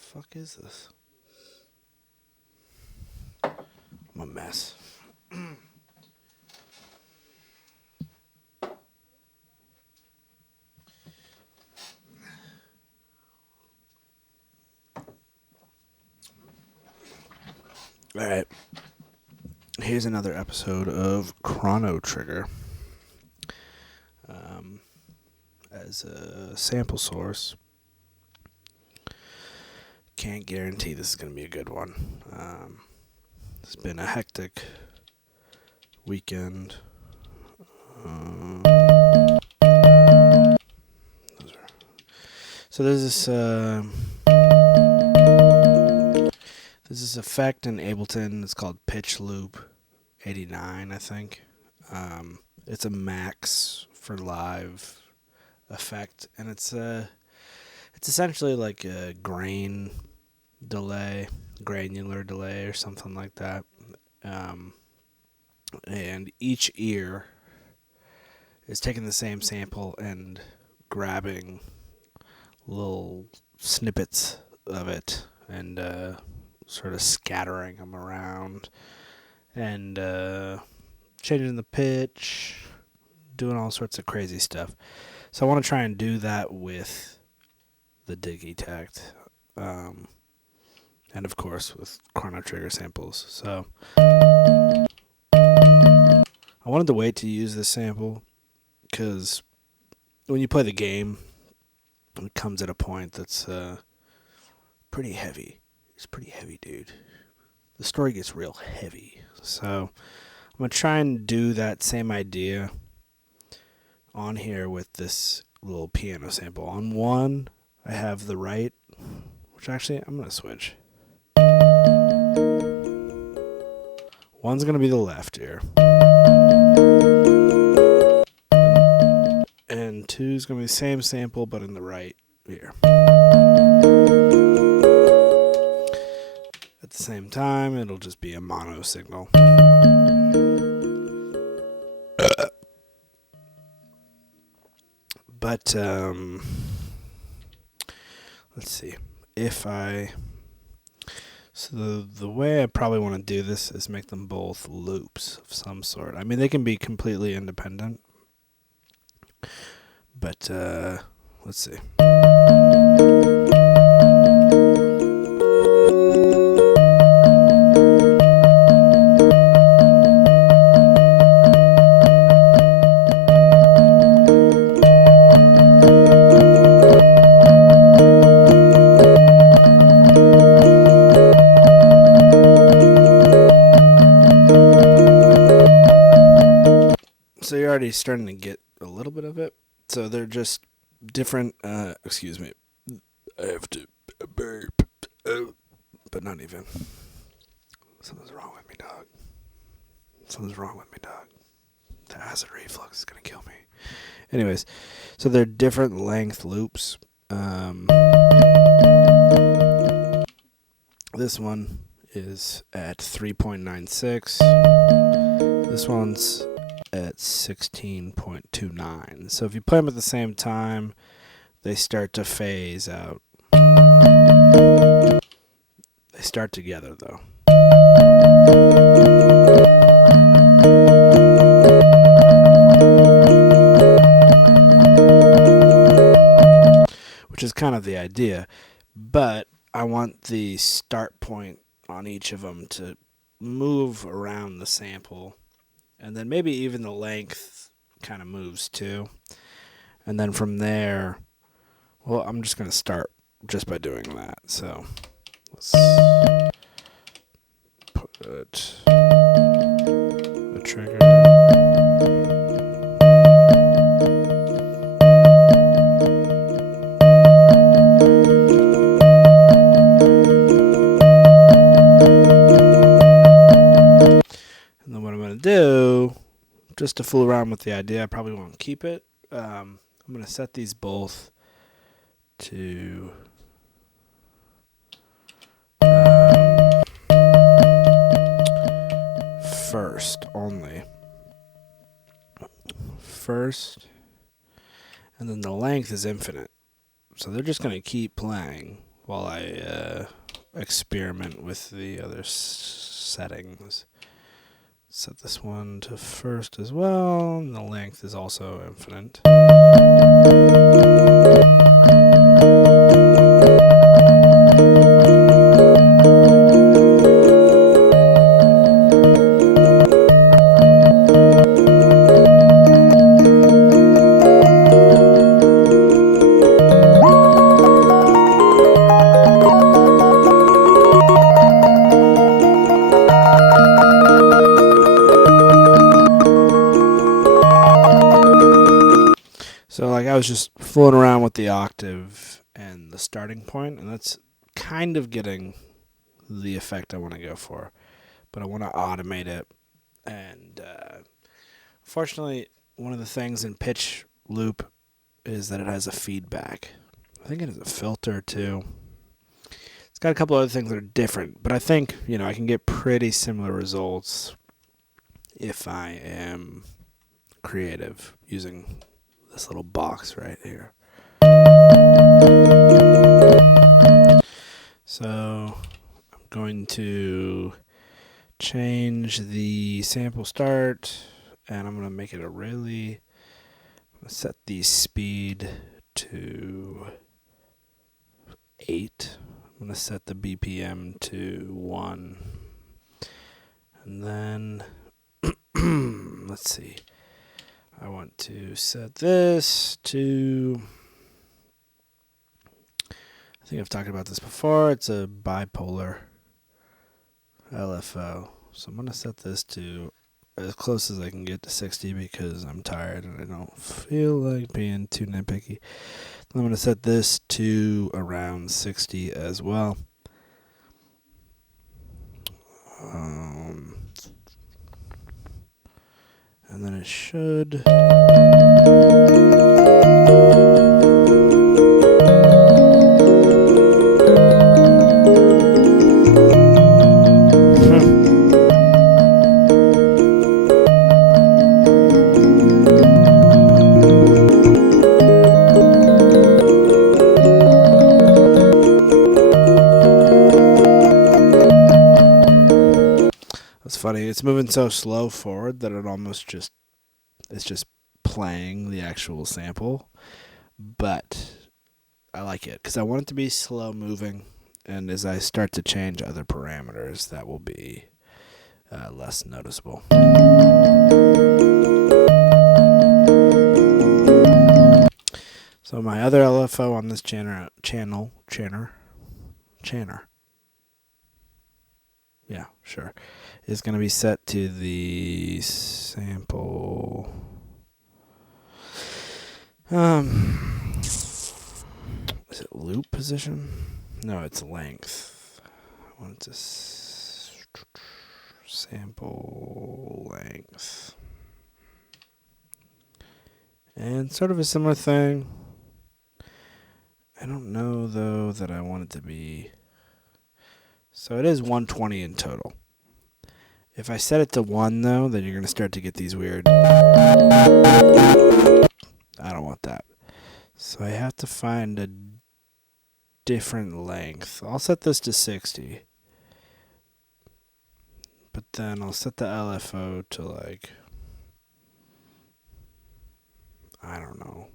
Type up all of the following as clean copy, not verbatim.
fuck is this? I'm a mess. Alright. Here's another episode of Chrono Trigger. As a sample source, can't guarantee this is going to be a good one. It's been a hectic weekend. So there's this effect in Ableton. It's called Pitch Loop 89, I think. It's a max for live effect, and it's essentially like a granular delay or something like that. And each ear is taking the same sample and grabbing little snippets of it and sort of scattering them around and changing the pitch, doing all sorts of crazy stuff. So I want to try and do that with the Digitakt, and of course with Chrono Trigger samples. So I wanted to wait to use this sample because when you play the game, it comes at a point that's pretty heavy. It's pretty heavy, dude. The story gets real heavy. So I'm going to try and do that same idea on here with this little piano sample. On one, I have the right, which actually I'm going to switch. One's going to be the left ear. And two's going to be the same sample, but in the right ear. At the same time, it'll just be a mono signal. But, let's see. So the way I probably want to do this is make them both loops of some sort. I mean, they can be completely independent. But, let's see. So you're already starting to get a little bit of it. So they're just different, excuse me, I have to burp, but not even. Something's wrong with me, dog. The acid reflux is going to kill me. Anyways, so they're different length loops. This one is at 3.96. This one's at 16.29. So if you play them at the same time, they start to phase out. They start together, though. Which is kind of the idea. But I want the start point on each of them to move around the sample. And then maybe even the length kind of moves too. And then from there, well, I'm just going to start just by doing that. So let's put a trigger. And then what I'm going to do, just to fool around with the idea, I probably won't keep it. I'm going to set these both to first only. First, and then the length is infinite. So they're just going to keep playing while I experiment with the other settings. Set this one to first as well, and the length is also infinite. So like I was just fooling around with the octave and the starting point, and that's kind of getting the effect I want to go for. But I want to automate it. And fortunately, one of the things in pitch loop is that it has a feedback. I think it has a filter too. It's got a couple other things that are different, but I think, I can get pretty similar results if I am creative using this little box right here. So I'm going to change the sample start, and I'm going to make it I'm going to set the speed to 8. I'm going to set the BPM to 1. And then, let's see. I want to set this to, I think I've talked about this before. It's a bipolar LFO. So I'm going to set this to as close as I can get to 60 because I'm tired and I don't feel like being too nitpicky. I'm going to set this to around 60 as well. And then it should. It's funny. It's moving so slow forward that it's just playing the actual sample. But I like it because I want it to be slow moving, and as I start to change other parameters, that will be less noticeable. So my other LFO on this channel. Yeah, sure. Is going to be set to the sample. Is it loop position? No, it's length. I want to sample length. And sort of a similar thing. I don't know, though, that I want it to be. So it is 120 in total. If I set it to 1, though, then you're going to start to get these weird. I don't want that. So I have to find a different length. I'll set this to 60. But then I'll set the LFO to like, I don't know,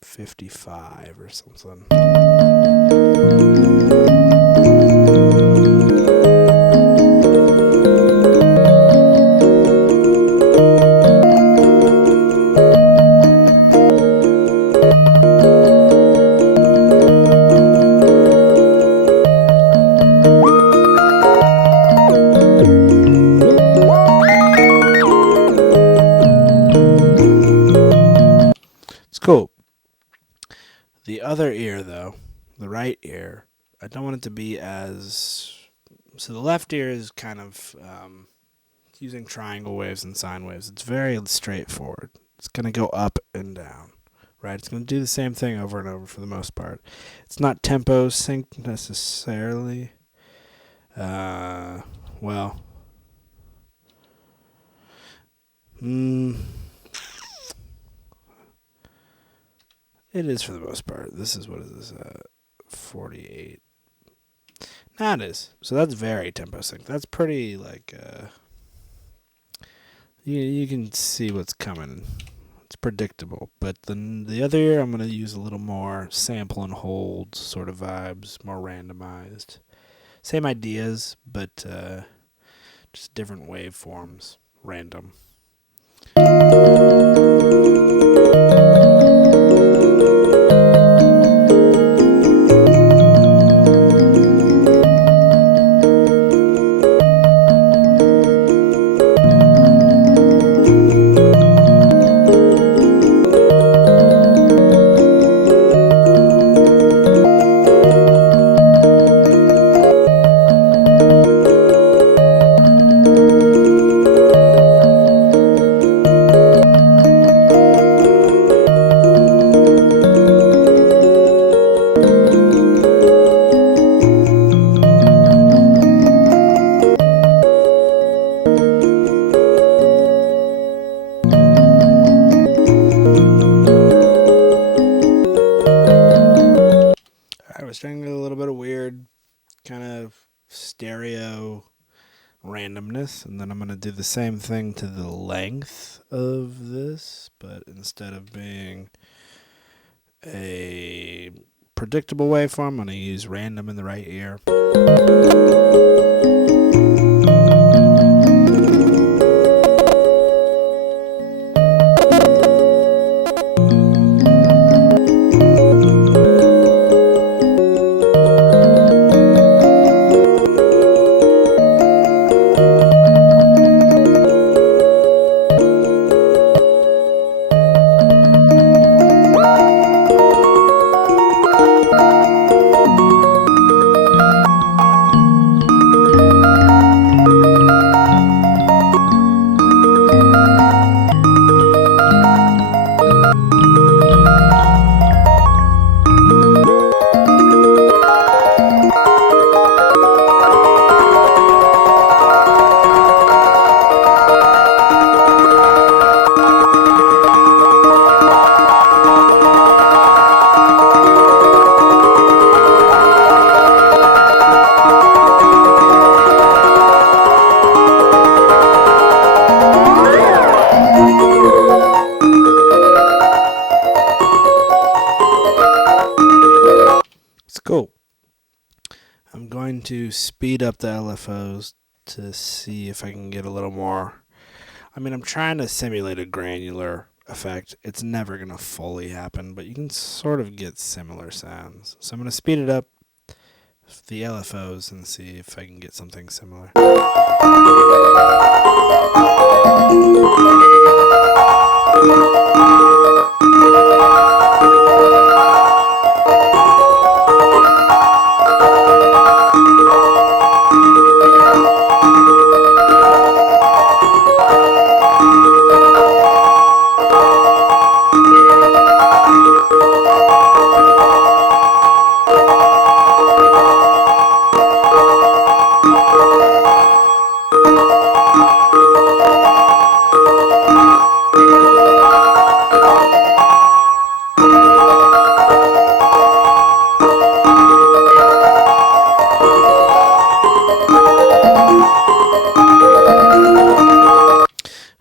55 or something. Cool. The other ear, though, the right ear, I don't want it to be as. So the left ear is kind of using triangle waves and sine waves. It's very straightforward. It's going to go up and down, right? It's going to do the same thing over and over for the most part. It's not tempo synced necessarily. Well. It is for the most part. This is what is this? 48. Nah, it is. So that's very tempo sync. That's pretty, like, you can see what's coming. It's predictable. But then the other ear, I'm going to use a little more sample and hold sort of vibes, more randomized. Same ideas, but just different waveforms, random. I was trying to get a little bit of weird kind of stereo randomness, and then I'm going to do the same thing to the length of this, but instead of being a predictable waveform, I'm going to use random in the right ear. It's cool. I'm going to speed up the LFOs to see if I can get a little more. I mean, I'm trying to simulate a granular effect. It's never going to fully happen, but you can sort of get similar sounds. So I'm going to speed it up, the LFOs, and see if I can get something similar.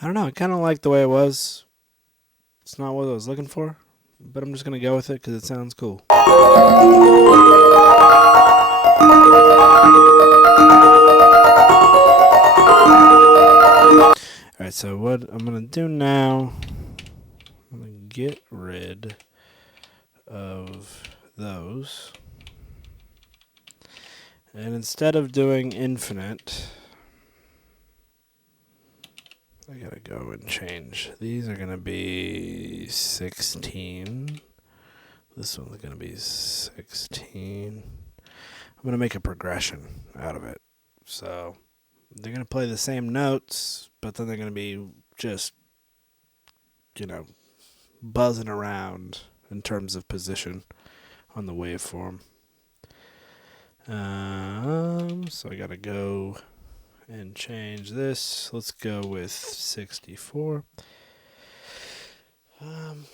I don't know. I kind of like the way it was. It's not what I was looking for, but I'm just going to go with it because it sounds cool. Alright, so what I'm going to do now, I'm going to get rid of those. And instead of doing infinite, I gotta go and change. These are gonna be 16. This one's gonna be 16. I'm gonna make a progression out of it. So they're gonna play the same notes, but then they're gonna be just, buzzing around in terms of position on the waveform. So I gotta go and change this. Let's go with 64. I'm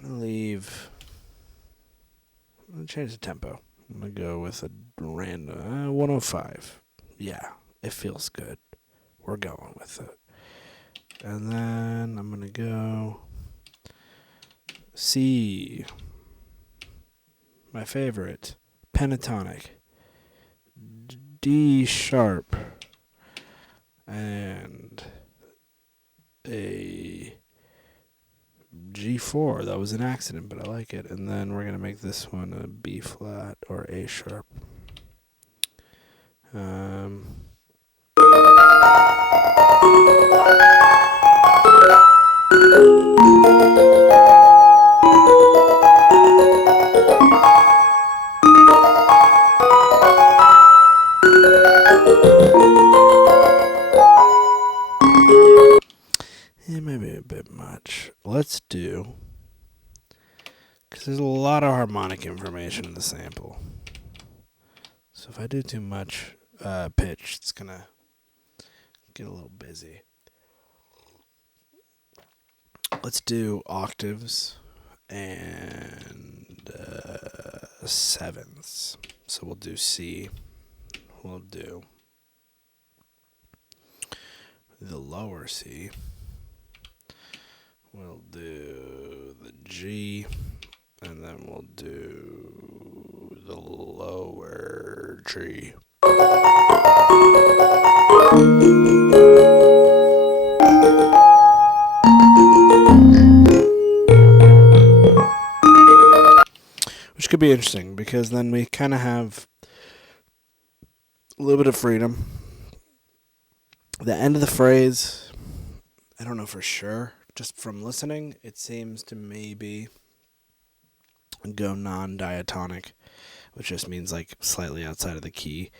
gonna leave I'm going to change the tempo. I'm going to go with a random 105. Yeah, it feels good. We're going with it. And then I'm going to go C. My favorite. Pentatonic. D sharp. And a G4. That was an accident, but I like it. And then we're going to make this one a B flat or A sharp. It may be a bit much. Let's do, because there's a lot of harmonic information in the sample. So if I do too much pitch, it's going to get a little busy. Let's do octaves and sevenths. So we'll do C. We'll do the lower C. We'll do the G. And then we'll do the lower G. Which could be interesting because then we kind of have a little bit of freedom. The end of the phrase, I don't know for sure. Just from listening, it seems to maybe go non-diatonic, which just means like slightly outside of the key.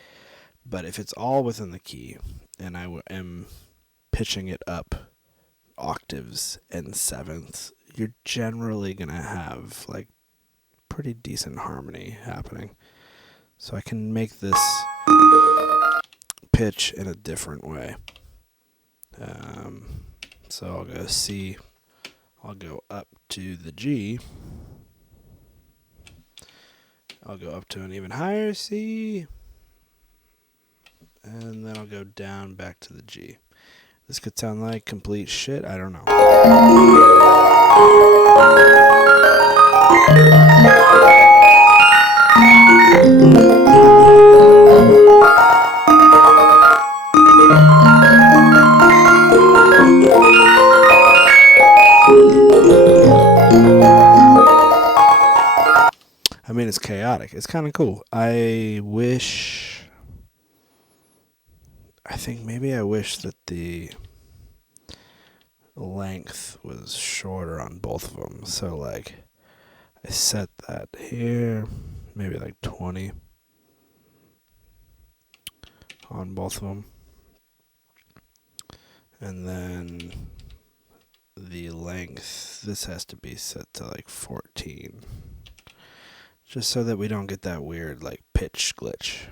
But if it's all within the key and I am pitching it up octaves and sevenths, you're generally going to have like pretty decent harmony happening. So I can make this pitch in a different way. So I'll go C. I'll go up to the G. I'll go up to an even higher C. And then I'll go down back to the G. This could sound like complete shit. I don't know. I mean, it's chaotic. It's kind of cool. I think maybe I wish that the length was shorter on both of them. So, like, I set that here, maybe like 20 on both of them. And then the length, this has to be set to like 14. Just so that we don't get that weird, like, pitch glitch.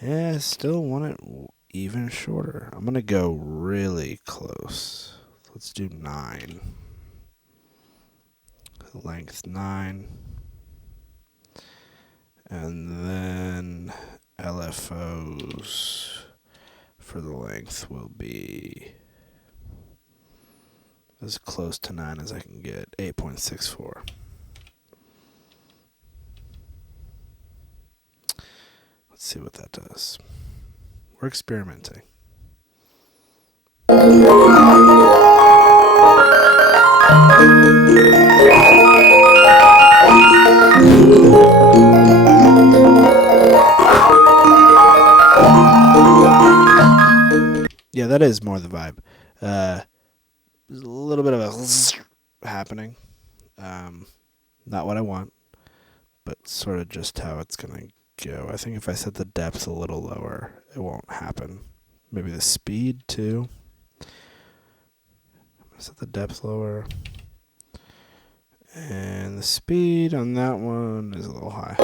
Yeah, I still want it even shorter. I'm going to go really close. Let's do 9. Length 9. And then LFOs for the length will be as close to 9 as I can get, 8.64. Let's see what that does. We're experimenting. Yeah, that is more the vibe. There's a little bit of a happening. Not what I want, but sort of just how it's going to go. I think if I set the depth a little lower, it won't happen. Maybe the speed, too. Set the depth lower. And the speed on that one is a little high.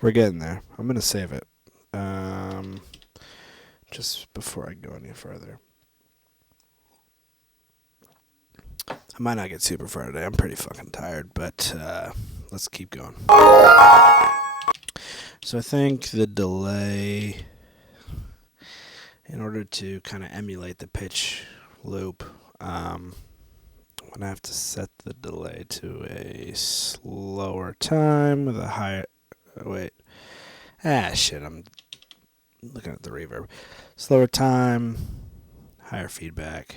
We're getting there. I'm going to save it. Just before I go any further. I might not get super far today. I'm pretty fucking tired, but let's keep going. So I think the delay, in order to kind of emulate the pitch loop, I'm going to have to set the delay to a slower time with a higher... Wait. Shit, I'm looking at the reverb. Slower time, higher feedback,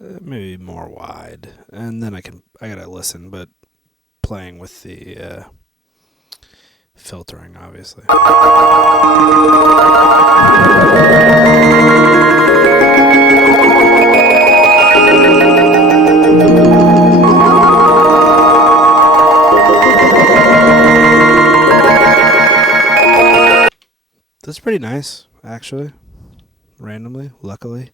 maybe more wide, and then I gotta listen, but playing with the filtering, obviously. That's pretty nice, actually. Randomly, luckily.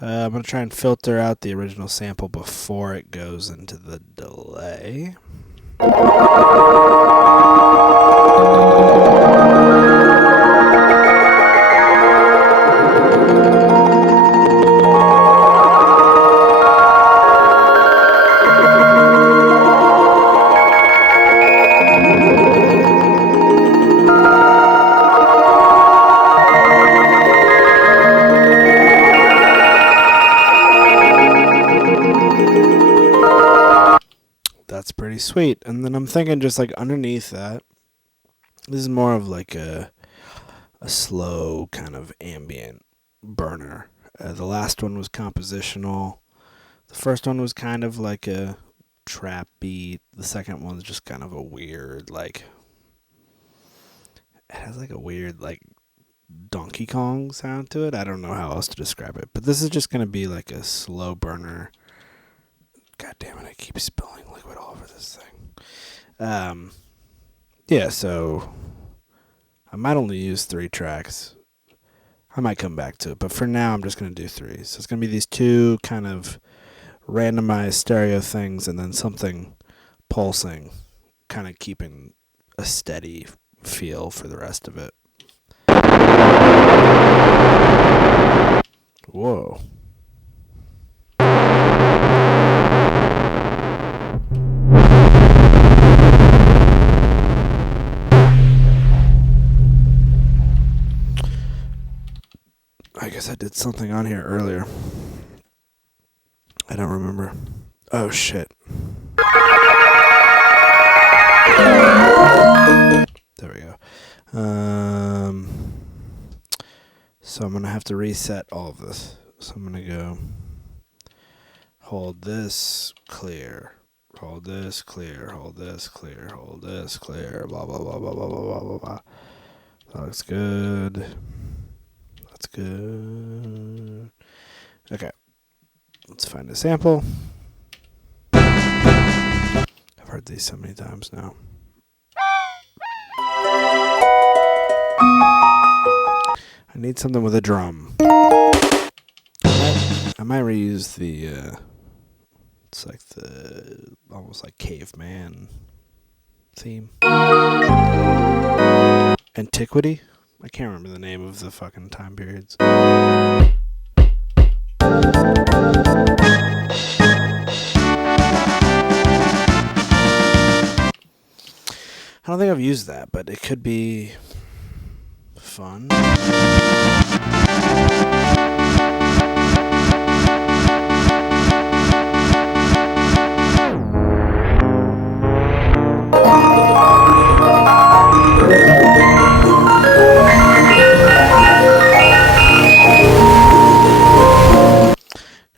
I'm going to try and filter out the original sample before it goes into the delay. That's pretty sweet. And then I'm thinking just like underneath that, this is more of like a slow kind of ambient burner. The last one was compositional. The first one was kind of like a trap beat. The second one's just kind of a weird, like, it has like a weird, like, Donkey Kong sound to it. I don't know how else to describe it. But this is just going to be like a slow burner. God damn it, I keep spilling liquid all over this thing. Yeah, so I might only use 3 tracks. I might come back to it, but for now I'm just going to do 3. So it's going to be these 2 kind of randomized stereo things and then something pulsing, kind of keeping a steady feel for the rest of it. Whoa. I guess I did something on here earlier. I don't remember. Oh, shit. There we go. So I'm going to have to reset all of this. So I'm going to go hold this clear, hold this clear, hold this clear, hold this clear, blah, blah, blah, blah, blah, blah, blah, blah. That looks good. That's good. Okay. Let's find a sample. I've heard these so many times now. I need something with a drum. I might reuse the, it's like the, almost like caveman theme. Antiquity? I can't remember the name of the fucking time periods. I don't think I've used that, but it could be fun.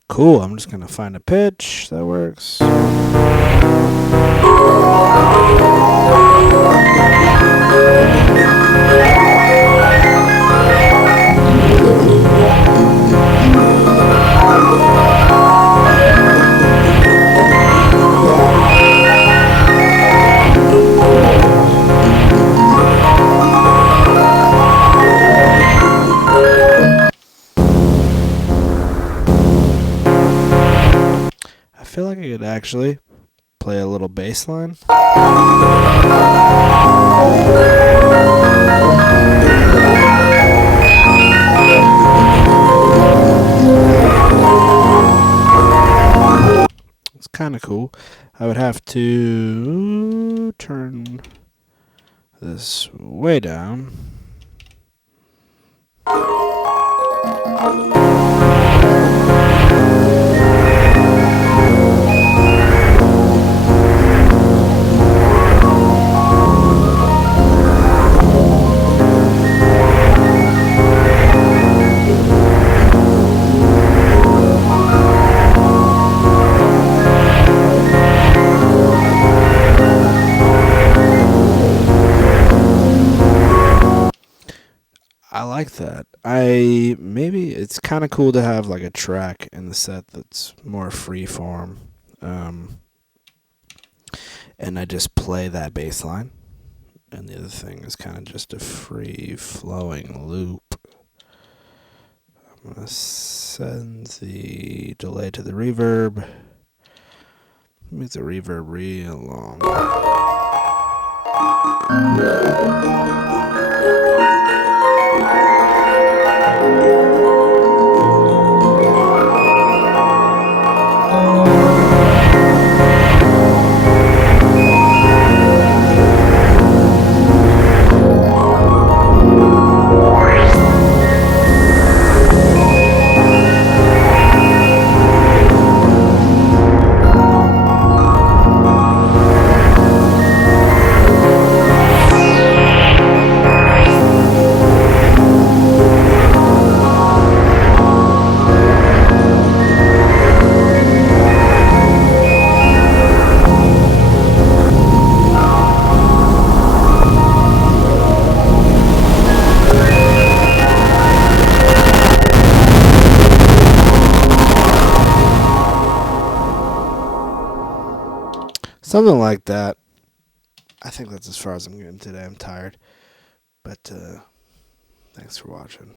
Cool, I'm just going to find a pitch that works. I feel like I could actually play a little bass line. It's kind of cool. I would have to turn this way down. I like that. Maybe it's kind of cool to have like a track in the set that's more free form, and I just play that bass line, and the other thing is kind of just a free flowing loop. I'm gonna send the delay to the reverb. Make the reverb real long. Something like that. I think that's as far as I'm getting today. I'm tired. But thanks for watching.